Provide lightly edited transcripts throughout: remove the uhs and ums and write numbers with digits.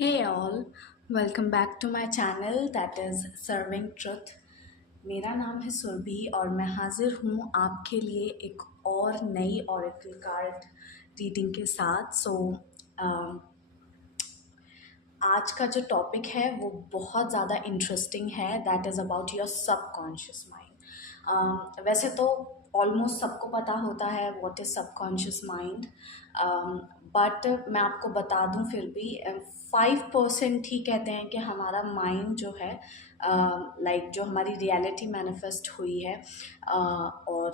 Hey all, welcome back to my channel that is Serving Truth. मेरा नाम है सुरभि और मैं हाजिर हूँ आपके लिए एक और नई ऑरेकल कार्ड रीडिंग के साथ। आज का जो टॉपिक है वो बहुत ज़्यादा इंटरेस्टिंग है। That is about your subconscious mind. वैसे तो ऑलमोस्ट सबको पता होता है what is subconscious mind, but मैं आपको बता दूं फिर भी 5% ही कहते हैं कि हमारा माइंड जो है जो हमारी रियलिटी मैनिफेस्ट हुई है, और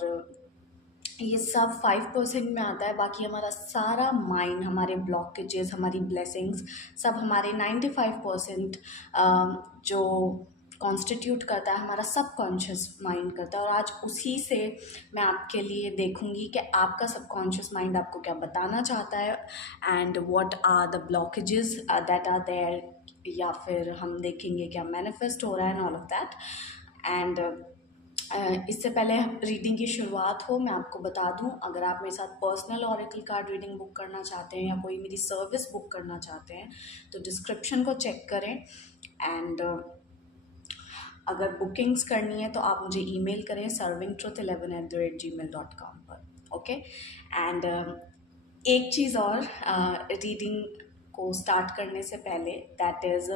ये सब 5% में आता है। बाकी हमारा सारा माइंड, हमारे ब्लॉकेजेस, हमारी ब्लेसिंग्स, सब हमारे 95% जो कॉन्स्टिट्यूट करता है हमारा सबकॉन्शियस माइंड करता है। और आज उसी से मैं आपके लिए देखूंगी कि आपका सबकॉन्शियस माइंड आपको क्या बताना चाहता है and what are the blockages that are there, या फिर हम देखेंगे क्या मैनिफेस्ट हो रहा है and all of that. And इससे पहले रीडिंग की शुरुआत हो, मैं आपको बता दूं, अगर आप मेरे साथ personal oracle card reading book करना चाहते हैं या कोई मेरी सर्विस बुक करना चाहते हैं तो डिस्क्रिप्शन को चेक करें। एंड अगर बुकिंग्स करनी है तो आप मुझे ईमेल करें servingtruth11@gmail.com पर। ओके। एंड एक चीज़ और रीडिंग को स्टार्ट करने से पहले, that is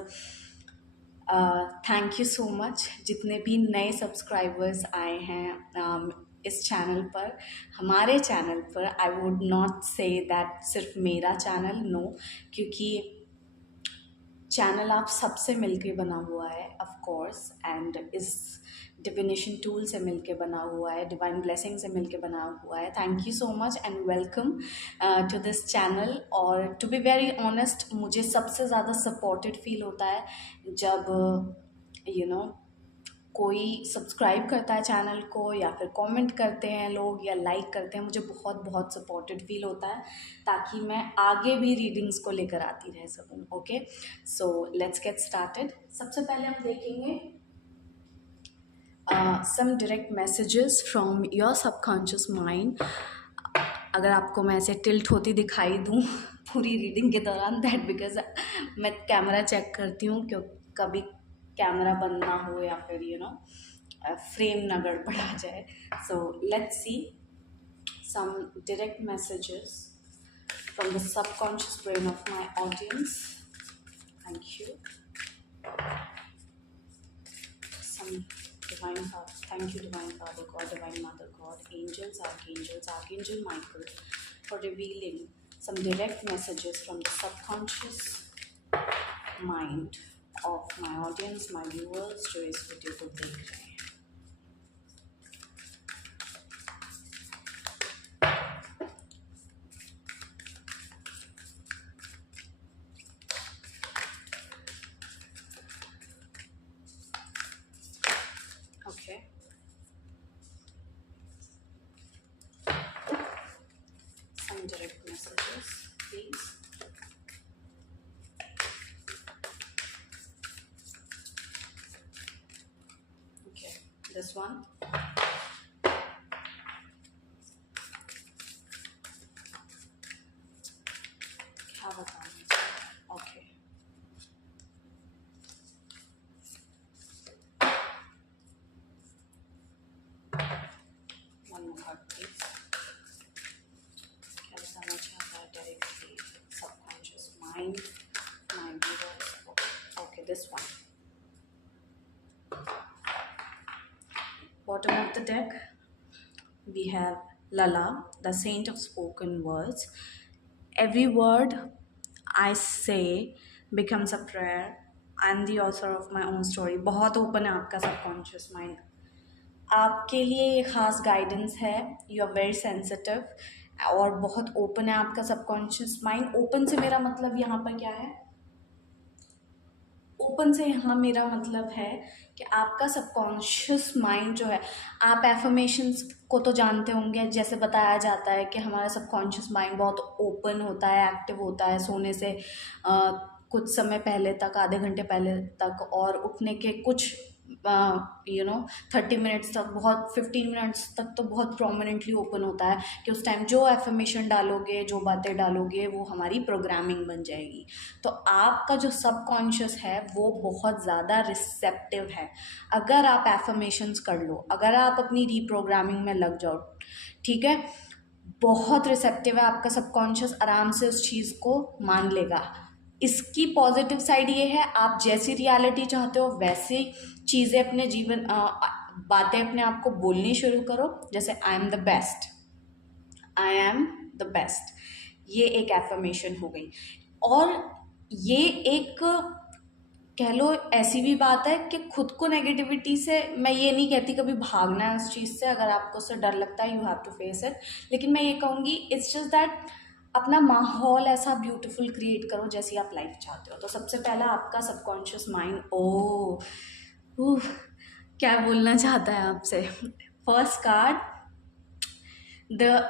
thank you so much जितने भी नए सब्सक्राइबर्स आए हैं इस चैनल पर, हमारे चैनल पर। I would not say that सिर्फ मेरा चैनल, नो, क्योंकि चैनल आप सबसे मिलके बना हुआ है ऑफ कोर्स, एंड इस डिविनेशन टूल से मिलके बना हुआ है, डिवाइन ब्लेसिंग से मिलके बना हुआ है। Thank you so much and welcome to this channel. और टू बी वेरी ऑनेस्ट, मुझे सबसे ज़्यादा सपोर्टेड फील होता है जब यू नो कोई सब्सक्राइब करता है चैनल को, या फिर कमेंट करते हैं लोग, या लाइक करते हैं। मुझे बहुत बहुत सपोर्टेड फील होता है, ताकि मैं आगे भी रीडिंग्स को लेकर आती रह सकूँ। Okay, so let's get started. सबसे पहले हम देखेंगे some direct messages from your subconscious mind. अगर आपको मैं ऐसे टिल्ट होती दिखाई दूँ पूरी रीडिंग के दौरान, दैट बिकॉज मैं कैमरा चेक करती हूँ, क्योंकि कभी कैमरा बंद ना हो या फिर फ्रेम ना गड़बड़ आ जाए। So let's see some direct messages from the subconscious brain of my audience. Thank you. Some divine father, thank you divine father god, divine mother god, angels, archangel Michael, for revealing some direct messages from the subconscious mind of my audience, my viewers जो इस video को देख रहे हैं। Okay, some direct messages please. Okay, this one. क्या बताना? Okay. One more card please. क्या बताना चाहता है directly subconscious mind, my viewers? Okay, this one. Bottom of the deck, we have Lala, the saint of spoken words. Every word I say becomes a prayer. I'm the author of my own story. बहुत open है आपका subconscious mind, आपके लिए ये खास guidance है। You are very sensitive, और बहुत ओपन है आपका सबकॉन्शियस माइंड। ओपन से मेरा मतलब यहाँ पर क्या है? ओपन से यहाँ मेरा मतलब है कि आपका सबकॉन्शियस माइंड जो है, आप एफर्मेशंस को तो जानते होंगे। जैसे बताया जाता है कि हमारा सबकॉन्शियस माइंड बहुत ओपन होता है, एक्टिव होता है सोने से कुछ समय पहले तक, आधे घंटे पहले तक, और उठने के कुछ 30 मिनट्स तक, बहुत 15 मिनट्स तक तो बहुत प्रोमिनेंटली ओपन होता है कि उस टाइम जो एफर्मेशन डालोगे, जो बातें डालोगे, वो हमारी प्रोग्रामिंग बन जाएगी। तो आपका जो सबकॉन्शियस है वो बहुत ज़्यादा रिसेप्टिव है। अगर आप एफर्मेशंस कर लो, अगर आप अपनी रीप्रोग्रामिंग में लग जाओ, ठीक है, बहुत रिसेप्टिव है आपका सबकॉन्शियस, आराम से उस चीज़ को मान लेगा। इसकी पॉजिटिव साइड ये है, आप जैसी रियलिटी चाहते हो वैसी चीज़ें अपने जीवन बातें अपने आप को बोलनी शुरू करो। जैसे I am the best, I am the best, ये एक एफर्मेशन हो गई। और ये एक, कह लो, ऐसी भी बात है कि खुद को नेगेटिविटी से, मैं ये नहीं कहती कभी भागना है उस चीज़ से, अगर आपको उससे डर लगता है you have to face it, लेकिन मैं ये कहूँगी इट्स जस्ट दैट अपना माहौल ऐसा ब्यूटीफुल क्रिएट करो जैसी आप लाइफ चाहते हो। तो सबसे पहला आपका सबकॉन्शियस माइंड, क्या बोलना चाहता है आपसे। First card, the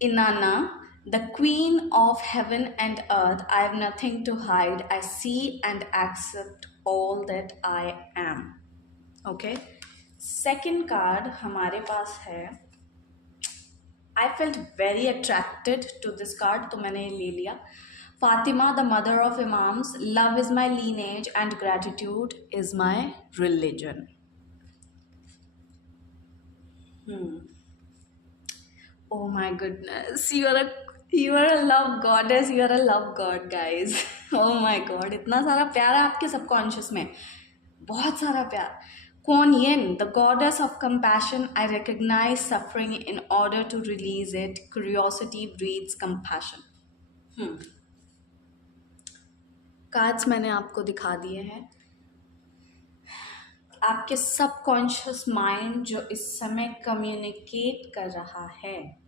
Inanna, the queen of heaven and earth. I have nothing to hide. I see and accept all that I am. Okay. Second card हमारे पास है, I felt very attracted to this card, तो मैंने ले लिया। Fatima, the mother of Imams, love is my lineage and gratitude is my religion. Oh my goodness, you are a love goddess, you are a love god, guys. Oh my god, इतना सारा प्यार है आपके subconscious में, बहुत सारा प्यार। Kuan Yin, the goddess of compassion, I recognize suffering in order to release it. Curiosity breeds compassion. Cards मैंने आपको दिखा दिए हैं। आपके सबकॉन्शियस माइंड जो इस समय कम्युनिकेट कर रहा है,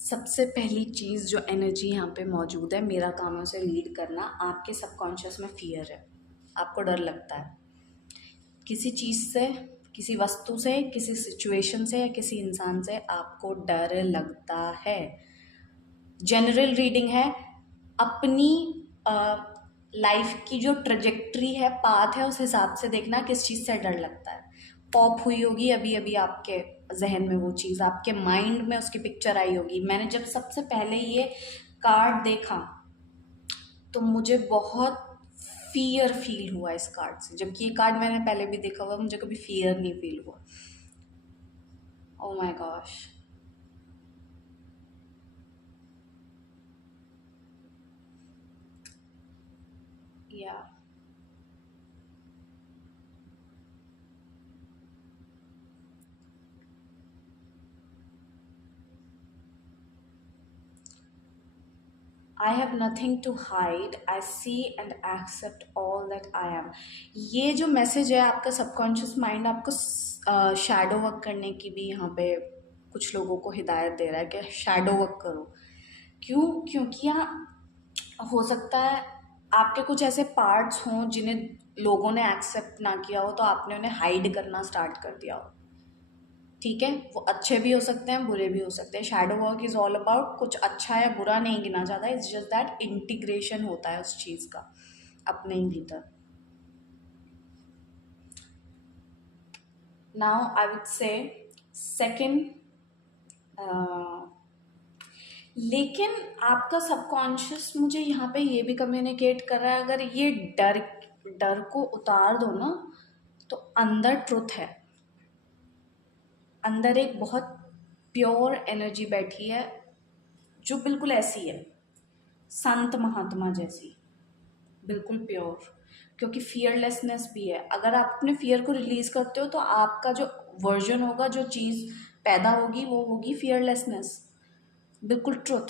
सबसे पहली चीज़ जो एनर्जी यहाँ पे मौजूद है, मेरा काम है उसे रीड करना। आपके सबकॉन्शियस में फियर है, आपको डर लगता है किसी चीज़ से, किसी वस्तु से, किसी सिचुएशन से या किसी इंसान से, आपको डर लगता है। जनरल रीडिंग है, अपनी लाइफ की जो ट्रजेक्ट्री है, पाथ है, उस हिसाब से देखना किस चीज़ से डर लगता है। पॉप हुई होगी अभी अभी आपके जहन में वो चीज़, आपके माइंड में उसकी पिक्चर आई होगी। मैंने जब सबसे पहले ये कार्ड देखा तो मुझे बहुत फियर फील हुआ इस कार्ड से, जबकि ये कार्ड मैंने पहले भी देखा हुआ, मुझे कभी फियर नहीं फील हुआ। ओह my gosh, yeah I have nothing to hide, I see and accept all that I am. ये जो मैसेज है, आपका सबकॉन्शियस माइंड आपको शैडो वर्क करने की भी यहाँ पे कुछ लोगों को हिदायत दे रहा है कि शैडो वर्क करो। क्यों? क्योंकि यहाँ हो सकता है आपके कुछ ऐसे पार्ट्स हों जिन्हें लोगों ने एक्सेप्ट ना किया हो, तो आपने उन्हें हाइड करना स्टार्ट कर दिया हो। ठीक है, वो अच्छे भी हो सकते हैं, बुरे भी हो सकते हैं। Shadow work is all about, कुछ अच्छा या बुरा नहीं गिना जाता, इट्स जस्ट दैट इंटीग्रेशन होता है उस चीज़ का अपने ही भीतर। Now I would say second, लेकिन आपका सबकॉन्शियस मुझे यहाँ पे ये भी कम्युनिकेट कर रहा है, अगर ये डर डर को उतार दो ना, तो अंदर ट्रुथ है, अंदर एक बहुत प्योर एनर्जी बैठी है जो बिल्कुल ऐसी है, संत महात्मा जैसी, बिल्कुल प्योर। क्योंकि फियरलेसनेस भी है, अगर आप अपने फियर को रिलीज करते हो तो आपका जो वर्जन होगा, जो चीज़ पैदा होगी, वो होगी फियरलेसनेस, बिल्कुल ट्रुथ।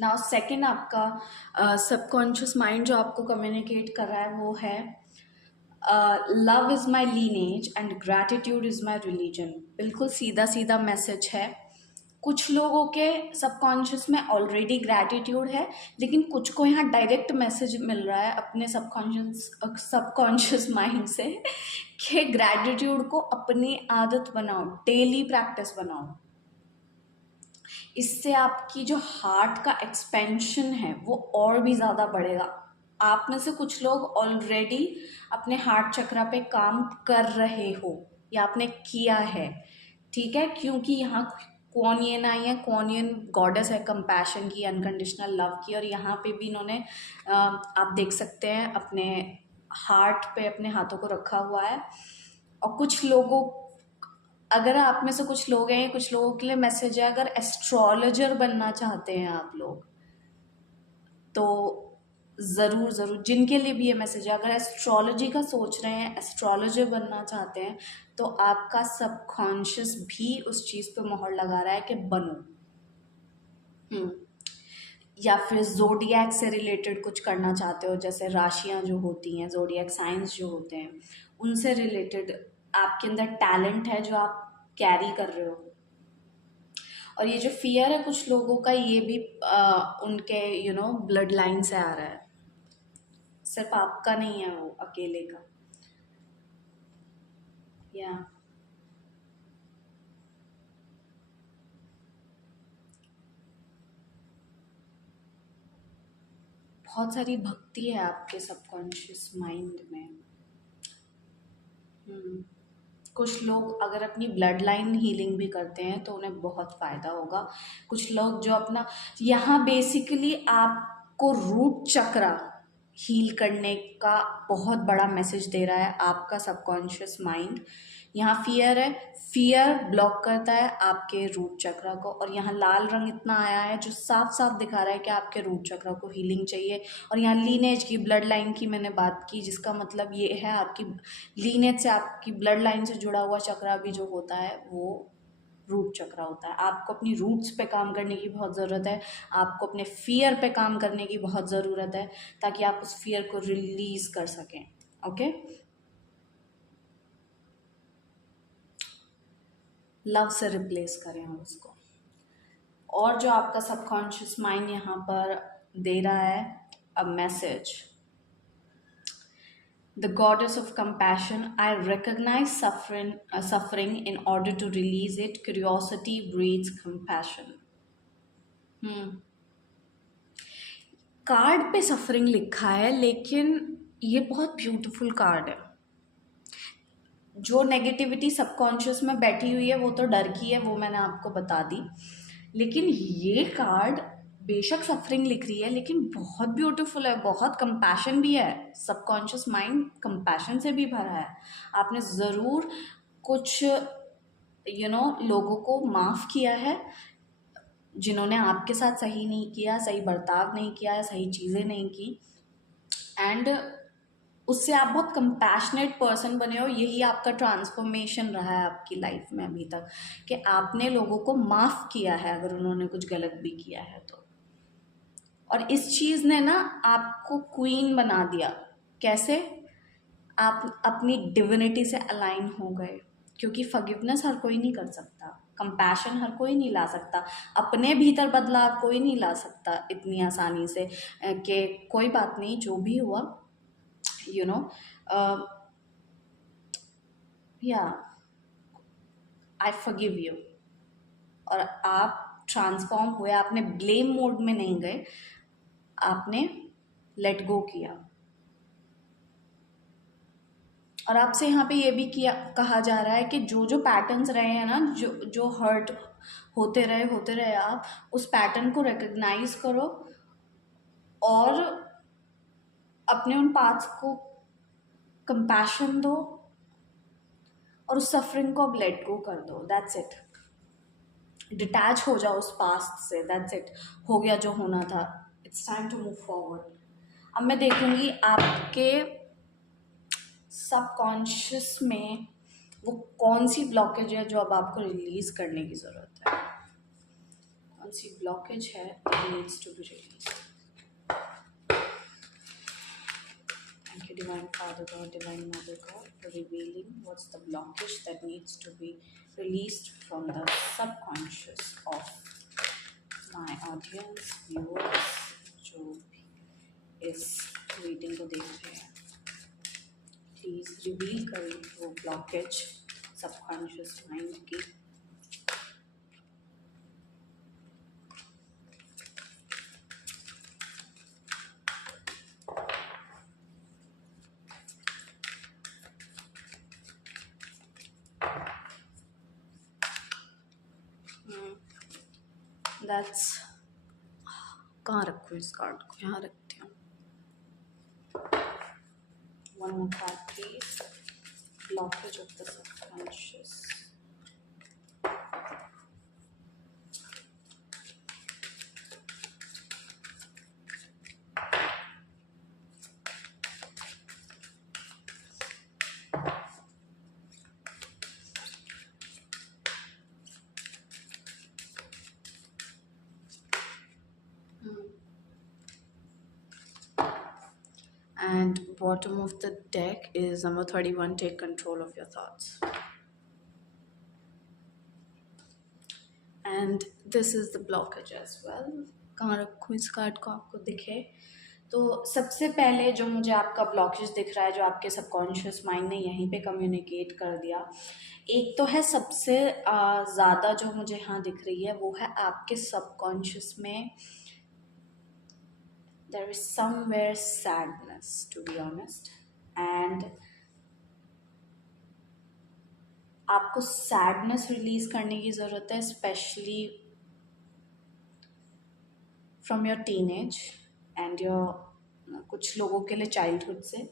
नाउ सेकंड, आपका सबकॉन्शियस माइंड जो आपको कम्युनिकेट कर रहा है वो है love is my lineage and gratitude is my religion. बिल्कुल सीधा सीधा मैसेज है। कुछ लोगों के सबकॉन्शियस में ऑलरेडी ग्रैटिट्यूड है, लेकिन कुछ को यहाँ डायरेक्ट मैसेज मिल रहा है अपने सबकॉन्शियस माइंड से कि ग्रैटिट्यूड को अपनी आदत बनाओ, डेली प्रैक्टिस बनाओ। इससे आपकी जो हार्ट का एक्सपेंशन है वो और भी ज़्यादा बढ़ेगा। आप में से कुछ लोग ऑलरेडी अपने हार्ट चक्रा पे काम कर रहे हो या आपने किया है, ठीक है, क्योंकि यहाँ कुआनियन आई है। कुआनियन गॉडेस है कंपैशन की, अनकंडीशनल लव की, और यहाँ पे भी इन्होंने आप देख सकते हैं अपने हार्ट पे अपने हाथों को रखा हुआ है। और कुछ लोगों, अगर आप में से कुछ लोग हैं, कुछ लोगों के लिए मैसेज है, अगर एस्ट्रोलॉजर बनना चाहते हैं आप लोग तो ज़रूर ज़रूर, जिनके लिए भी ये मैसेज है, अगर एस्ट्रोलॉजी का सोच रहे हैं, एस्ट्रोलॉजर बनना चाहते हैं, तो आपका सबकॉन्शियस भी उस चीज़ पे मोहर लगा रहा है कि बनो। हम्म या फिर जोडियक से रिलेटेड कुछ करना चाहते हो, जैसे राशियां जो होती हैं, जोडियक साइंस जो होते हैं, उनसे रिलेटेड आपके अंदर टैलेंट है जो आप कैरी कर रहे हो। और ये जो फियर है कुछ लोगों का, ये भी उनके ब्लड लाइन से आ रहा है, सिर्फ आपका नहीं है वो अकेले का। या बहुत सारी भक्ति है आपके सबकॉन्शियस माइंड में। हम्म कुछ लोग अगर अपनी ब्लड लाइन हीलिंग भी करते हैं तो उन्हें बहुत फ़ायदा होगा। कुछ लोग जो अपना, यहाँ बेसिकली आपको रूट चक्रा हील करने का बहुत बड़ा मैसेज दे रहा है आपका सबकॉन्शियस माइंड। यहाँ फियर है, फियर ब्लॉक करता है आपके रूट चक्रा को, और यहाँ लाल रंग इतना आया है जो साफ साफ दिखा रहा है कि आपके रूट चक्रा को हीलिंग चाहिए। और यहाँ लीनेज की, ब्लड लाइन की मैंने बात की, जिसका मतलब ये है आपकी लीनेज से, आपकी ब्लड लाइन से जुड़ा हुआ चक्रा भी जो होता है वो रूट चक्रा होता है। आपको अपनी रूट्स पे काम करने की बहुत ज़रूरत है, आपको अपने फियर पे काम करने की बहुत ज़रूरत है, ताकि आप उस फियर को रिलीज कर सकें। ओके, लव से रिप्लेस करें हम उसको। और जो आपका सबकॉन्शियस माइंड यहाँ पर दे रहा है a message, the goddess of compassion, I recognize suffering in order to release it. Curiosity breeds compassion. Hmm card पे सफरिंग लिखा है, लेकिन ये बहुत ब्यूटीफुल कार्ड है। जो नेगेटिविटी सबकॉन्शियस में बैठी हुई है वो तो डर की है, वो मैंने आपको बता दी। लेकिन ये कार्ड बेशक सफरिंग लिख रही है लेकिन बहुत ब्यूटीफुल है, बहुत कंपैशन भी है। सबकॉन्शियस माइंड कंपैशन से भी भरा है। आपने ज़रूर कुछ लोगों को माफ़ किया है जिन्होंने आपके साथ सही नहीं किया, सही बर्ताव नहीं किया, सही चीज़ें नहीं की, एंड उससे आप बहुत कंपैशनेट पर्सन बने हो। यही आपका ट्रांसफॉर्मेशन रहा है आपकी लाइफ में अभी तक, कि आपने लोगों को माफ़ किया है अगर उन्होंने कुछ गलत भी किया है तो। और इस चीज़ ने ना आपको क्वीन बना दिया। कैसे? आप अपनी डिविनिटी से अलाइन हो गए, क्योंकि फॉरगिवनेस हर कोई नहीं कर सकता, कंपैशन हर कोई नहीं ला सकता, अपने भीतर बदलाव कोई नहीं ला सकता इतनी आसानी से कि कोई बात नहीं, जो भी हुआ यू नो या आई फॉरगिव यू। और आप ट्रांसफॉर्म हुए, आपने ब्लेम मोड में नहीं गए, आपने लेट गो किया। और आपसे यहाँ पे ये भी किया कहा जा रहा है कि जो जो पैटर्न्स रहे हैं ना, जो जो हर्ट होते रहे, आप उस पैटर्न को रिकग्नाइज करो और अपने उन पार्ट्स को कंपैशन दो और उस सफरिंग को अब लेट गो कर दो। दैट्स इट, डिटैच हो जाओ उस पास्ट से। दैट्स इट, हो गया जो होना था, it's time to move forward. अब मैं देखूंगी आपके सबकॉन्शियस में वो कौन सी ब्लॉकेज है जो अब आपको रिलीज करने की ज़रूरत है, कौन सी ब्लॉकेज है needs to be release. Thank you, Divine Father God, Divine Mother God, for revealing what's the blockage that needs to be released from the subconscious of my audience, viewers, जो भी इस रीडिंग को देख रहे हैं। Please reveal करें वो blockage subconscious mind की। दैट्स, कहाँ रखूँ इस कार्ड को, यहाँ रखती हूँ. One more card please. Blockage of the subconscious. And bottom of the deck is number 31, take control of your thoughts. And this is the blockage as well. कहाँ रखूँ इस कार्ड को आपको दिखे. तो सबसे पहले जो मुझे आपका ब्लॉकेज दिख रहा है, जो आपके सबकॉन्शियस माइंड ने यहीं पे कम्युनिकेट कर दिया, एक तो है सबसे ज़्यादा जो मुझे यहाँ दिख रही है, वो है आपके सबकॉन्शियस में there is somewhere sadness, to be honest, and आपको सैडनेस रिलीज करने की ज़रूरत है, specially from your teenage and your, कुछ लोगों के लिए चाइल्डहुड से,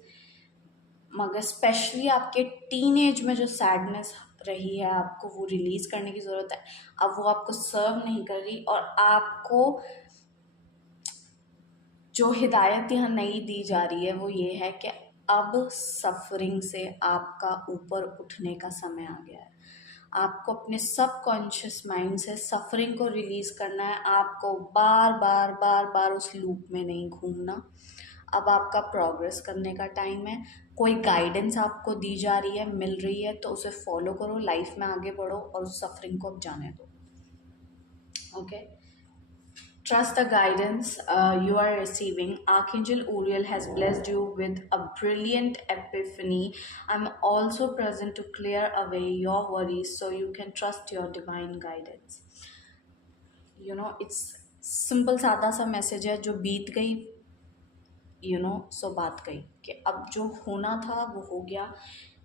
मगर स्पेशली आपके टीनेज में जो सैडनेस रही है आपको वो रिलीज़ करने की ज़रूरत है. अब वो आपको सर्व नहीं कर रही, और आपको जो हिदायत यहाँ नहीं दी जा रही है वो ये है कि अब सफरिंग से आपका ऊपर उठने का समय आ गया है. आपको अपने सबकॉन्शियस माइंड से सफरिंग को रिलीज़ करना है. आपको बार बार बार बार उस लूप में नहीं घूमना. अब आपका प्रोग्रेस करने का टाइम है. कोई गाइडेंस आपको दी जा रही है, मिल रही है, तो उसे फॉलो करो, लाइफ में आगे बढ़ो और उस सफरिंग को अब जाने दो. Okay. Trust the guidance you are receiving. Archangel Uriel has blessed you with a brilliant epiphany. I'm also present to clear away your worries so you can trust your divine guidance. It's simple सादा सा message है जो बीत गई, सो बात गई, कि अब जो होना था वो हो गया.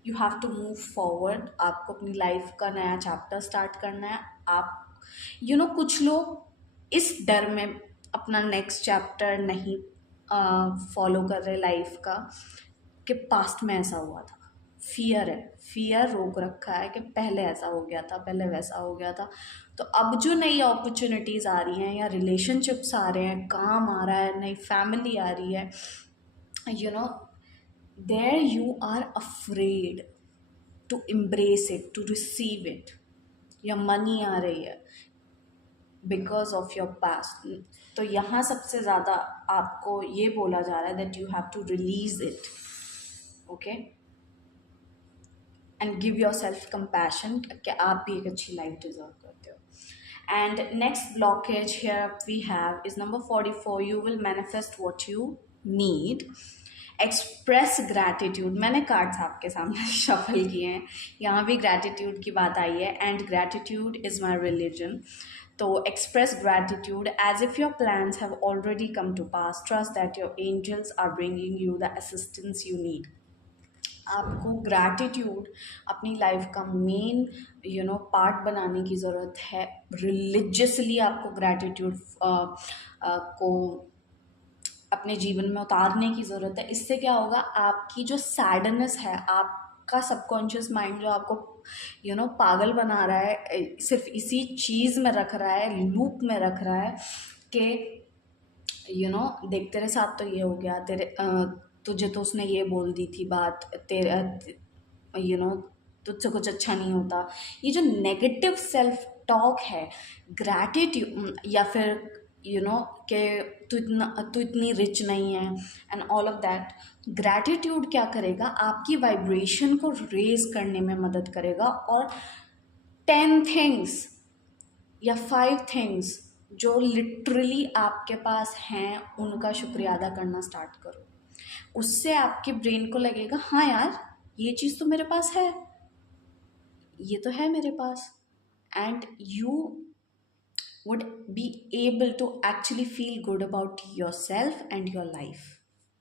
You have to move forward. आपको अपनी लाइफ का नया चैप्टर स्टार्ट करना है. आप कुछ लोग इस डर में अपना नेक्स्ट चैप्टर नहीं फॉलो कर रहे लाइफ का, कि पास्ट में ऐसा हुआ था. फियर है, फियर रोक रखा है कि पहले ऐसा हो गया था, पहले वैसा हो गया था. तो अब जो नई अपॉर्चुनिटीज़ आ रही हैं, या रिलेशनशिप्स आ रहे हैं, काम आ रहा है, नई फैमिली आ रही है, there you are afraid to embrace it, to receive it. या मनी आ रही है बिकॉज ऑफ योर पास्ट. तो यहाँ सबसे ज़्यादा आपको ये बोला जा रहा है that you have to release it. Okay. And give yourself compassion कि आप भी एक अच्छी लाइफ डिजर्व करते हो. And next blockage here we have is number 44. You will manifest what you need. Express gratitude. मैंने कार्ड्स आपके सामने शफल किए हैं, यहाँ भी ग्रैटिट्यूड की बात आई है. And gratitude is my religion. तो express gratitude as if your plans have already come to pass. Trust that your angels are bringing you the assistance you need. आपको ग्रैटिट्यूड अपनी लाइफ का मेन पार्ट बनाने की ज़रूरत है. Religiously आपको gratitude को अपने जीवन में उतारने की ज़रूरत है. इससे क्या होगा, आपकी जो सैडनेस है, आपका सबकॉन्शियस माइंड जो आपको पागल बना रहा है, सिर्फ इसी चीज़ में रख रहा है, लूप में रख रहा है कि देख तेरे साथ तो ये हो गया, तेरे तुझे तो उसने ये बोल दी थी बात, तेरे तुझसे कुछ अच्छा नहीं होता. ये जो नेगेटिव सेल्फ टॉक है, ग्रैटिट्यूड, या फिर कि तू इतनी रिच नहीं है and all of that. Gratitude क्या करेगा, आपकी वाइब्रेशन को रेज करने में मदद करेगा. और 10 थिंग्स या 5 थिंग्स जो लिटरली आपके पास हैं, उनका शुक्रिया अदा करना स्टार्ट करो. उससे आपके ब्रेन को लगेगा हाँ यार, ये चीज़ तो मेरे पास है, ये तो है मेरे पास. And you would be able to actually feel good about yourself and your life.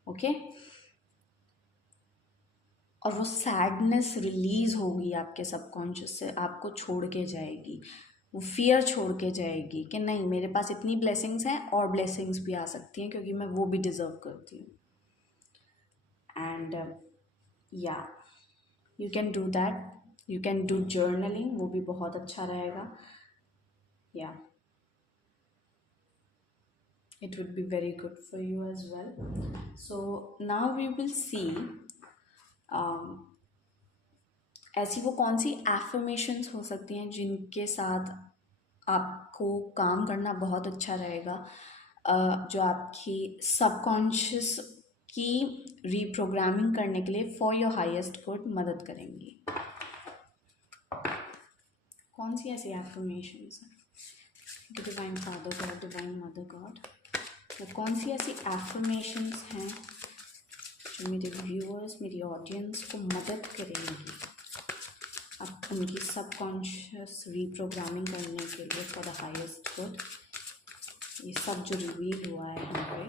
Okay. और वो सैडनेस रिलीज होगी आपके सबकॉन्शियस से, आपको छोड़ के जाएगी. वो फियर छोड़ के जाएगी कि नहीं, मेरे पास इतनी ब्लेसिंग्स हैं और ब्लेसिंग्स भी आ सकती हैं क्योंकि मैं वो भी डिज़र्व करती हूँ। एंड या you can do that, you can do journaling, वो भी बहुत अच्छा रहेगा। या it would be very good for you as well. So now we will see um, ऐसी वो कौन सी एफर्मेशंस हो सकती हैं जिनके साथ आपको काम करना बहुत अच्छा रहेगा, जो आपकी सबकॉन्शियस की रीप्रोग्रामिंग करने के लिए फॉर योर हाईएस्ट गुड मदद करेंगी। कौन सी ऐसी एफर्मेशंस हैं divine father God, divine mother God, तो कौन सी ऐसी एफर्मेशंस हैं जो मेरे व्यूअर्स, मेरी ऑडियंस को मदद करेंगी अब उनकी सबकॉन्शियस रीप्रोग्रामिंग करने के लिए फॉर द हाईएस्ट गुड। ये सब जो रिवील हुआ है यहाँ पे,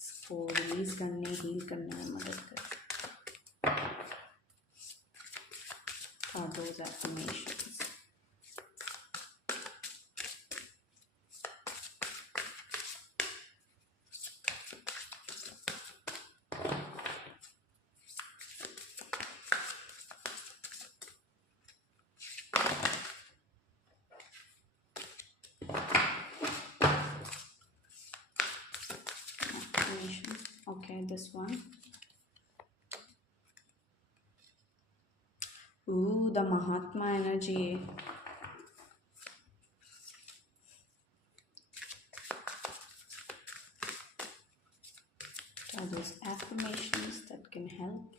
इसको रिलीज़ करने, हील करने में मदद करें for those affirmations. Okay, this one. Ooh, the Mahatma energy. Are those affirmations that can help?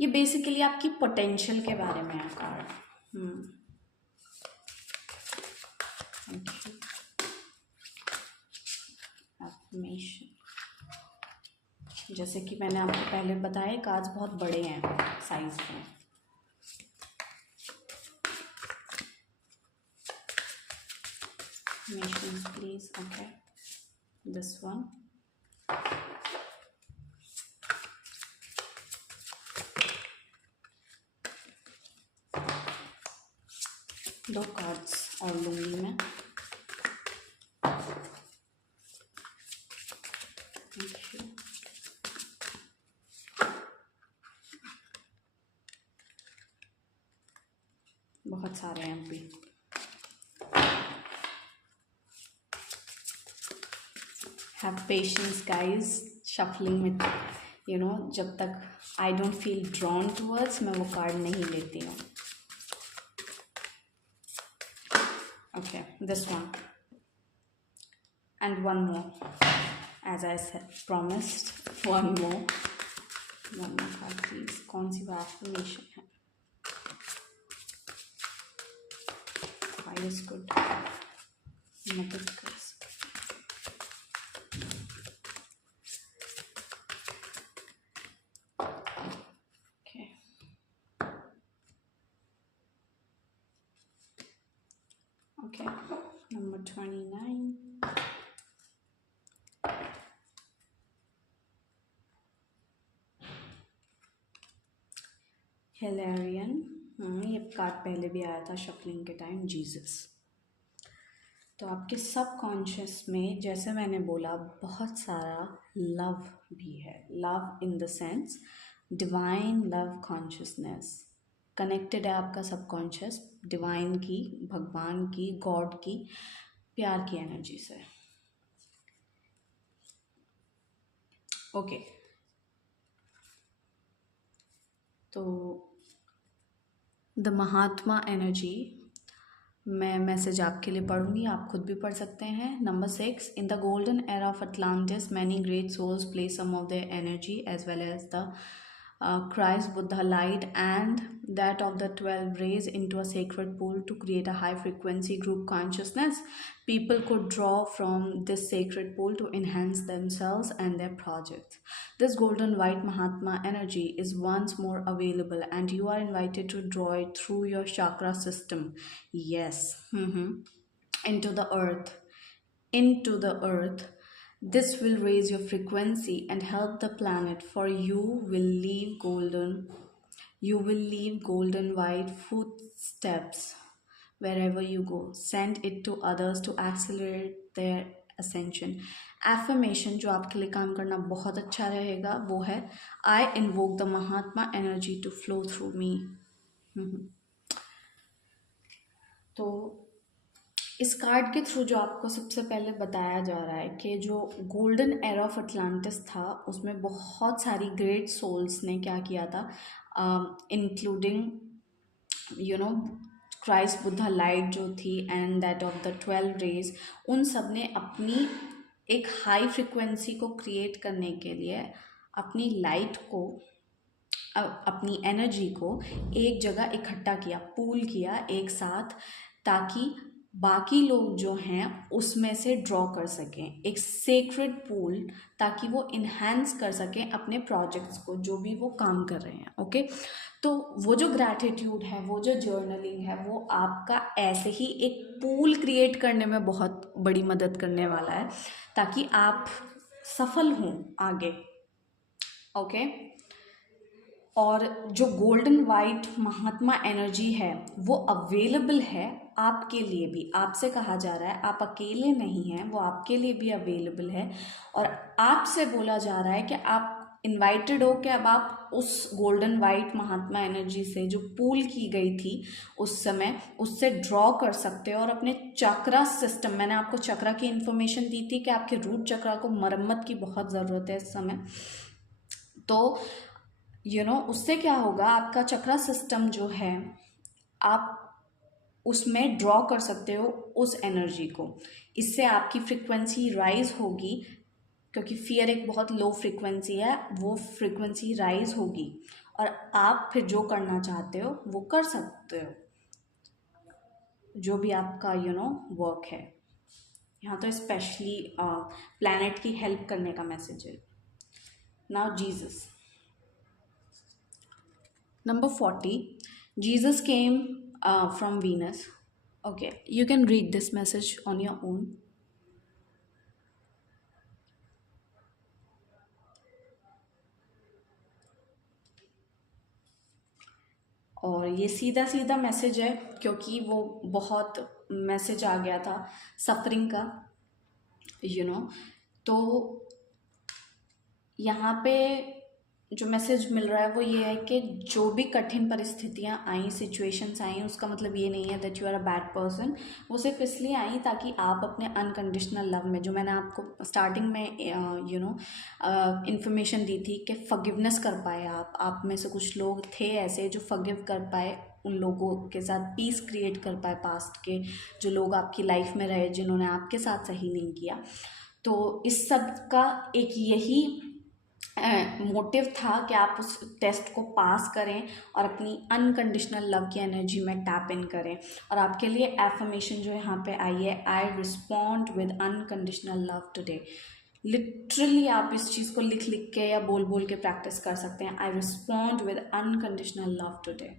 ये बेसिकली आपकी पोटेंशियल के बारे में है कार्ड। Thank you. एफर्मेशन, जैसे कि मैंने आपको पहले बताया, कार्ड्स बहुत बड़े हैं साइज में। Affirmations please. Okay, this one. दो कार्ड्स और लूँगी मैं। Thank you. बहुत सारे हैं अभी। हैव पेशेंस गाइज, शफलिंग में जब तक I don't feel drawn towards, मैं वो कार्ड नहीं लेती हूँ। Okay, this one and one more, as I promised, one more card please. कौन सी वो एफर्मेशन है? हाईएस्ट गुड मदद कर सकते। Okay, number 29. Hilarion, ये कार्ड पहले भी आया था शफलिंग के टाइम, जीसस। तो आपके सबकॉन्शियस में, जैसे मैंने बोला, बहुत सारा लव भी है। Love in the sense divine love consciousness connected है आपका सबकॉन्शियस डिवाइन की, भगवान की, गॉड की, प्यार की एनर्जी से। ओके, तो द महात्मा एनर्जी, मैं मैसेज आपके लिए पढ़ूंगी, आप खुद भी पढ़ सकते हैं। Number 6, in the golden era of Atlantis many great souls play some of their energy as well as the Christ, Buddha light and that of the 12 rays into a sacred pool to create a high frequency group consciousness. People could draw from this sacred pool to enhance themselves and their projects. This golden white Mahatma energy is once more available and you are invited to draw it through your chakra system. Yes. Into the earth. Into the earth. This will raise your frequency and help the planet, for you will leave golden white footsteps wherever you go. Send it to others to accelerate their ascension. Affirmation जो आपके लिए काम करना बहुत अच्छा रहेगा वो है, I invoke the Mahatma energy to flow through me. तो इस कार्ड के थ्रू जो आपको सबसे पहले बताया जा रहा है कि जो गोल्डन एरा ऑफ अटलांटिस था उसमें बहुत सारी ग्रेट सोल्स ने क्या किया था, इंक्लूडिंग क्राइस्ट बुद्धा लाइट जो थी and that of the 12 rays, उन सब ने अपनी एक हाई फ्रिक्वेंसी को क्रिएट करने के लिए अपनी लाइट को, अपनी एनर्जी को एक जगह इकट्ठा किया, पूल किया एक साथ, ताकि बाकी लोग जो हैं उसमें से ड्रॉ कर सकें एक सेक्रेड पूल, ताकि वो इन्हेंस कर सकें अपने प्रोजेक्ट्स को जो भी वो काम कर रहे हैं। ओके, तो वो जो ग्रैटिट्यूड है, वो जो जर्नलिंग है, वो आपका ऐसे ही एक पूल क्रिएट करने में बहुत बड़ी मदद करने वाला है, ताकि आप सफल हों आगे। ओके, और जो गोल्डन वाइट महात्मा एनर्जी है वो अवेलेबल है आपके लिए भी। आपसे कहा जा रहा है आप अकेले नहीं हैं, वो आपके लिए भी अवेलेबल है, और आपसे बोला जा रहा है कि आप इनवाइटेड हो कि अब आप उस गोल्डन वाइट महात्मा एनर्जी से जो पूल की गई थी उस समय, उससे ड्रॉ कर सकते हो और अपने चक्रा सिस्टम, मैंने आपको चक्रा की इन्फॉर्मेशन दी थी कि आपके रूट चक्रा को मरम्मत की बहुत ज़रूरत है इस समय। तो उससे क्या होगा, आपका चक्रा सिस्टम जो है आप उसमें ड्रॉ कर सकते हो उस एनर्जी को। इससे आपकी फ्रिक्वेंसी राइज होगी, क्योंकि फियर एक बहुत लो फ्रिक्वेंसी है, वो फ्रिक्वेंसी राइज होगी और आप फिर जो करना चाहते हो वो कर सकते हो, जो भी आपका वर्क है। यहाँ तो स्पेशली प्लैनेट की हेल्प करने का मैसेज है। Now Jesus, Number 40, Jesus came from Venus. Okay, you can read this message on your own. और ये सीधा सीधा मैसेज है, क्योंकि वो बहुत मैसेज आ गया था सफरिंग का, तो यहाँ पे जो मैसेज मिल रहा है वो ये है कि जो भी कठिन परिस्थितियाँ आई, सिचुएशंस आई, उसका मतलब ये नहीं है that you are a bad person. वो सिर्फ इसलिए आई ताकि आप अपने अनकंडीशनल लव में, जो मैंने आपको स्टार्टिंग में इंफॉर्मेशन दी थी कि फॉरगिवनेस कर पाए आप में से कुछ लोग थे ऐसे जो फॉरगिव कर पाए, उन लोगों के साथ पीस क्रिएट कर पाए, पास्ट के जो लोग आपकी लाइफ में रहे जिन्होंने आपके साथ सही नहीं किया। तो इस सब का एक यही मोटिव था कि आप उस टेस्ट को पास करें और अपनी अनकंडीशनल लव की एनर्जी में टैप इन करें। और आपके लिए एफर्मेशन जो यहाँ पे आई है, आई respond with unconditional love today. Literally आप इस चीज़ को लिख लिख के या बोल बोल के प्रैक्टिस कर सकते हैं, I respond with unconditional love today.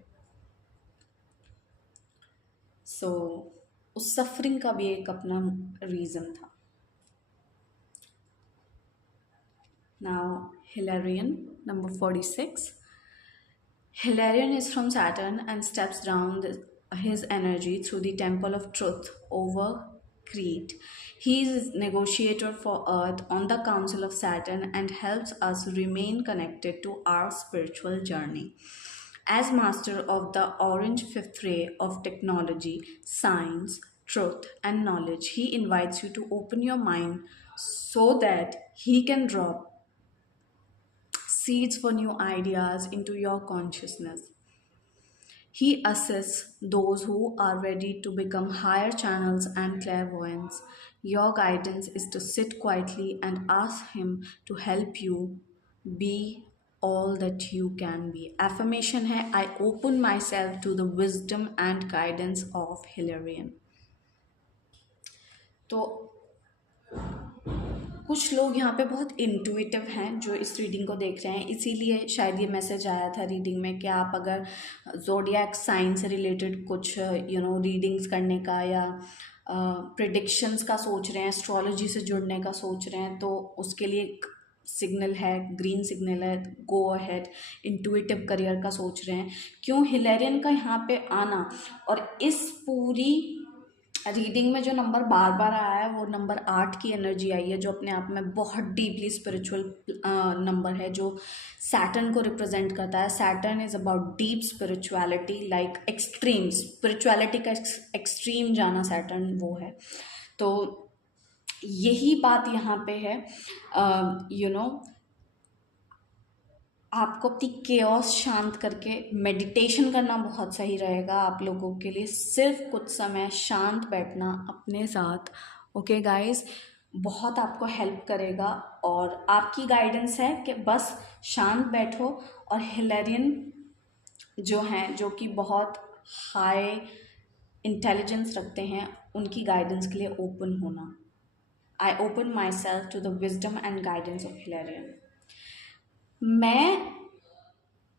So उस सफरिंग का भी एक अपना रीज़न था। Now, Hilarion, number 46. Hilarion is from Saturn and steps down his energy through the Temple of Truth over Crete. He is negotiator for Earth on the Council of Saturn and helps us remain connected to our spiritual journey. As master of the orange fifth ray of technology, science, truth, and knowledge, he invites you to open your mind so that he can drop seeds for new ideas into your consciousness. He assists those who are ready to become higher channels and clairvoyants. Your guidance is to sit quietly and ask him to help you be all that you can be. Affirmation है, I open myself to the wisdom and guidance of Hilarion. तो कुछ लोग यहाँ पे बहुत intuitive हैं जो इस रीडिंग को देख रहे हैं, इसीलिए शायद ये मैसेज आया था रीडिंग में कि आप अगर ज़ोडिएक साइन से रिलेटेड कुछ रीडिंग्स करने का या प्रिडिक्शंस का सोच रहे हैं, एस्ट्रोलॉजी से जुड़ने का सोच रहे हैं, तो उसके लिए सिग्नल है, ग्रीन सिग्नल है, गो अहेड, इंटुइटिव करियर का सोच रहे हैं। क्यों हिलेरियन का यहाँ पे आना और इस पूरी रीडिंग में जो नंबर बार बार आया है वो नंबर 8 की एनर्जी आई है, जो अपने आप में बहुत डीपली स्पिरिचुअल नंबर है, जो सैटर्न को रिप्रेजेंट करता है। Saturn is about deep spirituality, like extreme spirituality का एक्सट्रीम जाना सैटर्न वो है। तो यही बात यहाँ पे है, यू नो आपको अपनी केओस शांत करके मेडिटेशन करना बहुत सही रहेगा आप लोगों के लिए। सिर्फ कुछ समय शांत बैठना अपने साथ, ओके गाइस, बहुत आपको हेल्प करेगा। और आपकी गाइडेंस है कि बस शांत बैठो और हिलेरियन जो हैं, जो कि बहुत हाई इंटेलिजेंस रखते हैं, उनकी गाइडेंस के लिए ओपन होना। I open myself to the wisdom and guidance of Hilarion. मैं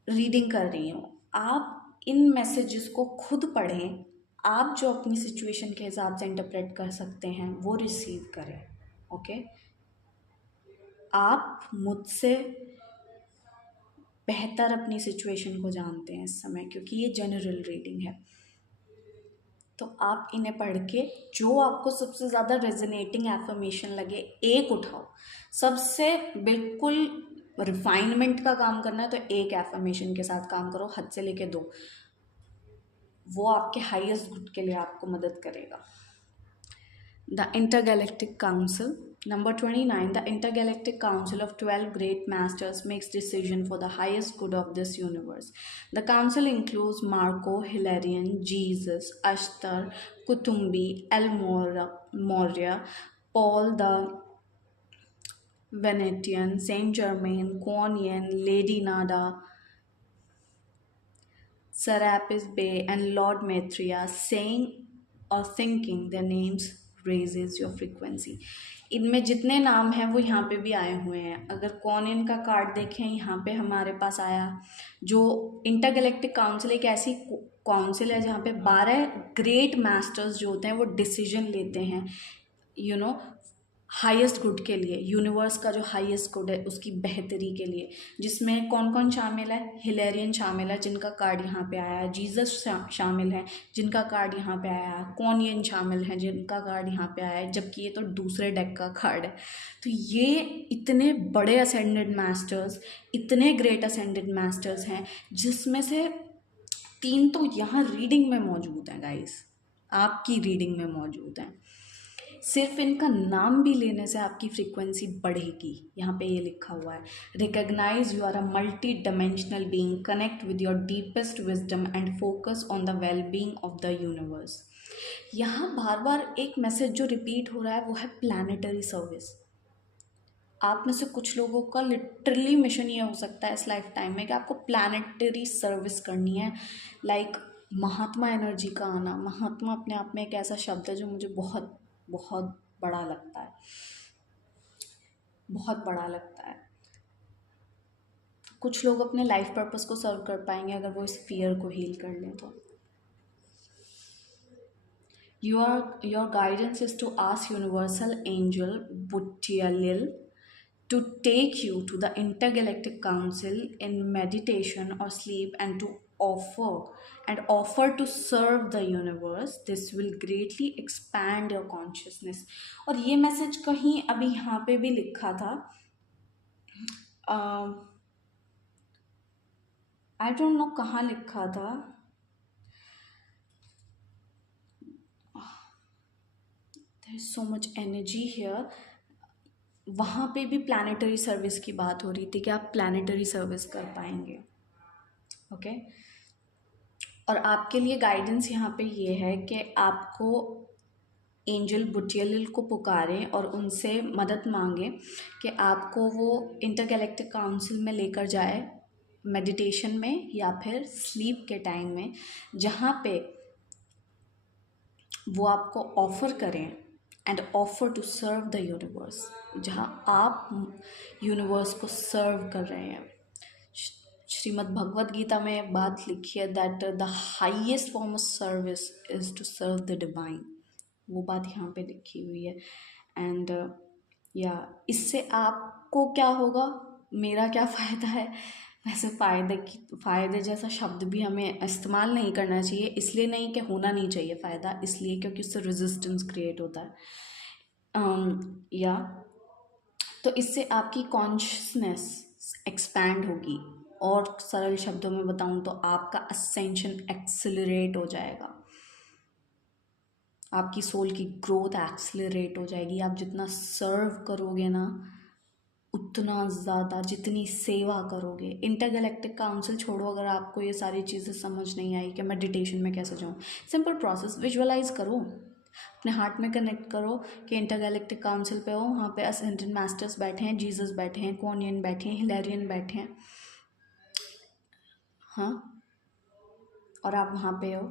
रीडिंग कर रही हूँ, आप इन मैसेजेस को खुद पढ़ें, आप जो अपनी सिचुएशन के हिसाब से इंटरप्रेट कर सकते हैं वो रिसीव करें, ओके। आप मुझसे बेहतर अपनी सिचुएशन को जानते हैं इस समय, क्योंकि ये जनरल रीडिंग है। तो आप इन्हें पढ़ के जो आपको सबसे ज़्यादा रेजोनेटिंग एफर्मेशन लगे एक उठाओ। सबसे बिल्कुल रिफाइनमेंट का काम करना है तो एक एफर्मेशन के साथ काम करो, हद से लेके 2, वो आपके हाईएस्ट गुड के लिए आपको मदद करेगा। The Intergalactic Council. Number 29, the Intergalactic Council of 12 Great Masters makes decision for the highest good of this universe. The council includes Marco, Hilarion, Jesus, Ashtar, Kutumbi, Moria, Paul the Venetian, Saint Germain, Kuan Yin, Lady Nada, Serapis Bey, and Lord Maitreya. Saying or thinking their names raises your frequency. इनमें जितने नाम हैं वो यहाँ पे भी आए हुए हैं। अगर कौन इनका कार्ड देखें, यहाँ पे हमारे पास आया, जो इंटरगैलेक्टिक काउंसिल एक ऐसी काउंसिल है जहाँ पे 12 ग्रेट मास्टर्स जो होते हैं वो डिसीजन लेते हैं, यू नो हाईएस्ट गुड के लिए, यूनिवर्स का जो हाईएस्ट गुड है उसकी बेहतरी के लिए। जिसमें कौन कौन शामिल है? हिलेरियन शामिल है जिनका कार्ड यहाँ पे आया है, जीसस शामिल है जिनका कार्ड यहाँ पे आया है, कौनियन शामिल है जिनका कार्ड यहाँ पे आया है, जबकि ये तो दूसरे डेक का कार्ड है। तो ये इतने बड़े असेंडेड मास्टर्स, इतने ग्रेट असेंडेड मास्टर्स हैं, जिसमें से 3 तो यहाँ रीडिंग में मौजूद हैं गाइस, आपकी रीडिंग में मौजूद हैं। सिर्फ इनका नाम भी लेने से आपकी फ्रीक्वेंसी बढ़ेगी। यहाँ पे ये लिखा हुआ है, recognize you are a multi dimensional being, connect with your deepest wisdom and focus on the well being of the universe. यहाँ बार बार एक मैसेज जो रिपीट हो रहा है वो है प्लानिटरी सर्विस। आप में से कुछ लोगों का लिटरली मिशन ये हो सकता है इस लाइफ टाइम में कि आपको प्लानिटरी सर्विस करनी है। लाइक महात्मा एनर्जी का आना, महात्मा अपने आप में एक ऐसा शब्द है जो मुझे बहुत बहुत बड़ा लगता है, बहुत बड़ा लगता है। कुछ लोग अपने लाइफ पर्पस को सर्व कर पाएंगे अगर वो इस फियर को हील कर लें तो। Your guidance is to ask universal angel बुटियालिल to take you to the intergalactic council in meditation or sleep and to offer to serve the universe. This will greatly expand your consciousness. और ये message कहीं अभी यहाँ पे भी लिखा था, आई डोंट नो कहाँ लिखा था, there is so much energy here। वहाँ पे भी प्लानिटरी सर्विस की बात हो रही थी कि आप प्लानिटरी सर्विस कर पाएंगे, ओके। और आपके लिए गाइडेंस यहाँ पे ये है कि आपको एंजल बुटियालिल को पुकारें और उनसे मदद मांगें कि आपको वो इंटरगैलेक्टिक काउंसिल में लेकर जाए, मेडिटेशन में या फिर स्लीप के टाइम में, जहाँ पे वो आपको ऑफ़र करें and offer to serve the universe, जहाँ आप यूनिवर्स को सर्व कर रहे हैं। श्रीमद् भगवद गीता में एक बात लिखी है that the highest form of service is to serve the divine, वो बात यहाँ पे लिखी हुई है। एंड या इससे आपको क्या होगा, मेरा क्या फ़ायदा है। वैसे फ़ायदे जैसा शब्द भी हमें इस्तेमाल नहीं करना चाहिए, इसलिए नहीं कि होना नहीं चाहिए फ़ायदा, इसलिए क्योंकि उससे रेजिस्टेंस क्रिएट होता है। या तो इससे आपकी कॉन्शसनेस एक्सपैंड होगी, और सरल शब्दों में बताऊं तो आपका असेंशन एक्सेलरेट हो जाएगा, आपकी सोल की ग्रोथ एक्सेलरेट हो जाएगी। आप जितना सर्व करोगे ना, उतना ज़्यादा, जितनी सेवा करोगे। इंटरगैलेक्टिक काउंसिल छोड़ो, अगर आपको ये सारी चीज़ें समझ नहीं आई कि मेडिटेशन में कैसे जाऊँ, सिंपल प्रोसेस, विजुअलाइज करो, अपने हार्ट में कनेक्ट करो कि इंटरगैलेक्टिक काउंसिल पे हो, वहाँ पे असेंडेंट मास्टर्स बैठे हैं, जीसस बैठे हैं, कोनियन बैठे हैं, हिलेरियन बैठे हैं, हाँ, और आप वहाँ पे हो।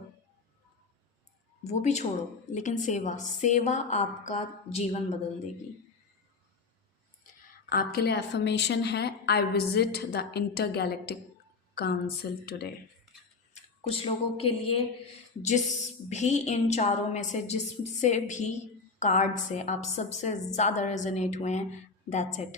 वो भी छोड़ो, लेकिन सेवा, सेवा आपका जीवन बदल देगी। आपके लिए एफर्मेशन है, I visit the intergalactic council today. कुछ लोगों के लिए जिस भी इन चारों में से जिससे भी कार्ड से आप सबसे ज़्यादा रेजोनेट हुए हैं, दैट्स इट,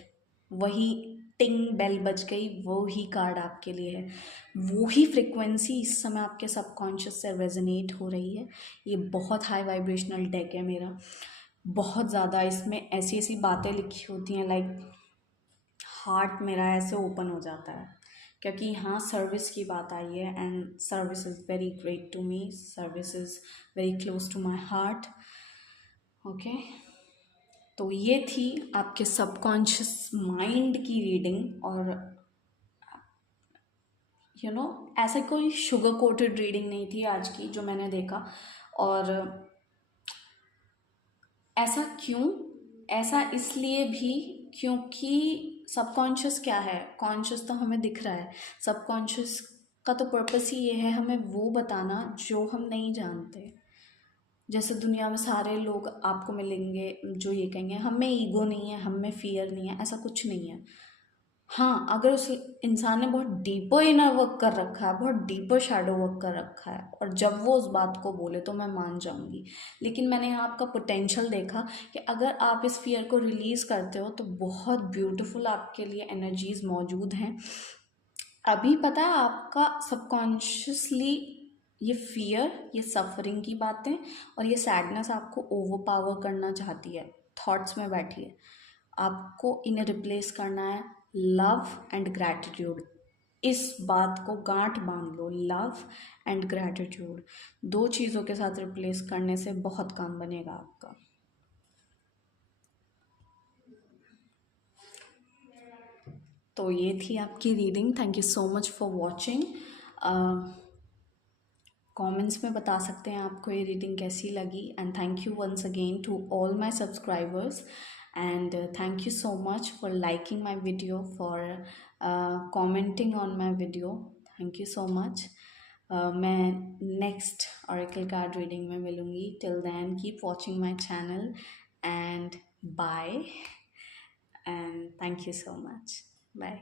वही टिंग बेल बज गई, वो ही कार्ड आपके लिए है। वो ही फ्रिक्वेंसी इस समय आपके सबकॉन्शियस से रेजोनेट हो रही है। ये बहुत हाई वाइब्रेशनल डेक है मेरा, बहुत ज़्यादा इसमें ऐसी ऐसी बातें लिखी होती हैं, लाइक हार्ट मेरा ऐसे ओपन हो जाता है, क्योंकि यहाँ सर्विस की बात आई है, and service is very great to me, service is very close to my heart. Okay, तो ये थी आपके सबकॉन्शियस माइंड की रीडिंग। और ऐसे कोई शुगर कोटेड रीडिंग नहीं थी आज की जो मैंने देखा। और ऐसा क्यों? ऐसा इसलिए भी क्योंकि सबकॉन्शियस क्या है, कॉन्शियस तो हमें दिख रहा है, सबकॉन्शियस का तो पर्पस ही ये है हमें वो बताना जो हम नहीं जानते। जैसे दुनिया में सारे लोग आपको मिलेंगे जो ये कहेंगे हमें ईगो नहीं है, हमें फियर नहीं है, ऐसा कुछ नहीं है। हाँ, अगर उस इंसान ने बहुत डीपर इनर वर्क कर रखा है, बहुत डीपर शैडो वर्क कर रखा है, और जब वो उस बात को बोले तो मैं मान जाऊंगी। लेकिन मैंने यहाँ आपका पोटेंशियल देखा कि अगर आप इस फियर को रिलीज़ करते हो तो बहुत ब्यूटीफुल आपके लिए एनर्जीज मौजूद हैं। अभी पता है आपका सबकॉन्शियसली ये फियर, ये सफरिंग की बातें और ये सैडनेस आपको ओवर पावर करना चाहती है, थॉट्स में बैठी है। आपको इन्हें रिप्लेस करना है लव एंड ग्रैटिट्यूड। इस बात को गांठ बांध लो, लव एंड ग्रैटिट्यूड, दो चीज़ों के साथ रिप्लेस करने से बहुत काम बनेगा आपका। तो ये थी आपकी reading. Thank you so much for watching. Comments में बता सकते हैं आपको ये रीडिंग कैसी लगी, and thank you once again to all my subscribers, and thank you so much for liking my video, for commenting on my video. Thank you so much. मैं next oracle card reading में मिलूँगी। Till then keep watching my channel, and bye, and thank you so much. Bye.